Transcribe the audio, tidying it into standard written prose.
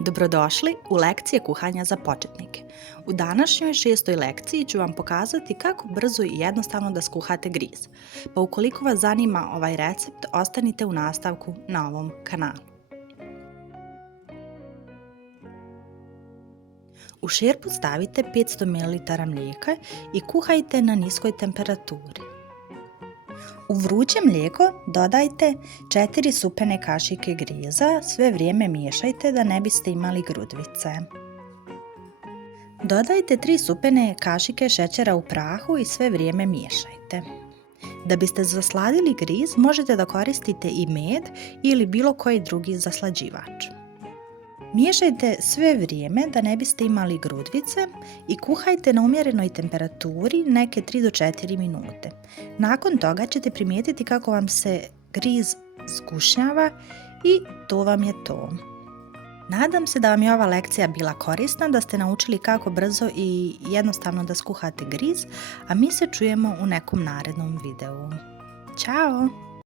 Dobrodošli u lekcije kuhanja za početnike. U današnjoj 6. lekciji ću vam pokazati kako brzo i jednostavno da skuhate griz. Pa ukoliko vas zanima ovaj recept, ostanite u nastavku na ovom kanalu. U šerpu stavite 500 ml mlijeka i kuhajte na niskoj temperaturi. U vruće mlijeko dodajte 4 supene kašike griza, sve vrijeme miješajte da ne biste imali grudvice. Dodajte 3 supene kašike šećera u prahu i sve vrijeme miješajte. Da biste zasladili griz možete da koristite i med ili bilo koji drugi zaslađivač. Miješajte sve vrijeme da ne biste imali grudvice i kuhajte na umjerenoj temperaturi neke 3 do 4 minute. Nakon toga ćete primijetiti kako vam se griz zgušnjava i to vam je to. Nadam se da vam je ova lekcija bila korisna, da ste naučili kako brzo i jednostavno da skuhate griz, a mi se čujemo u nekom narednom videu. Ćao!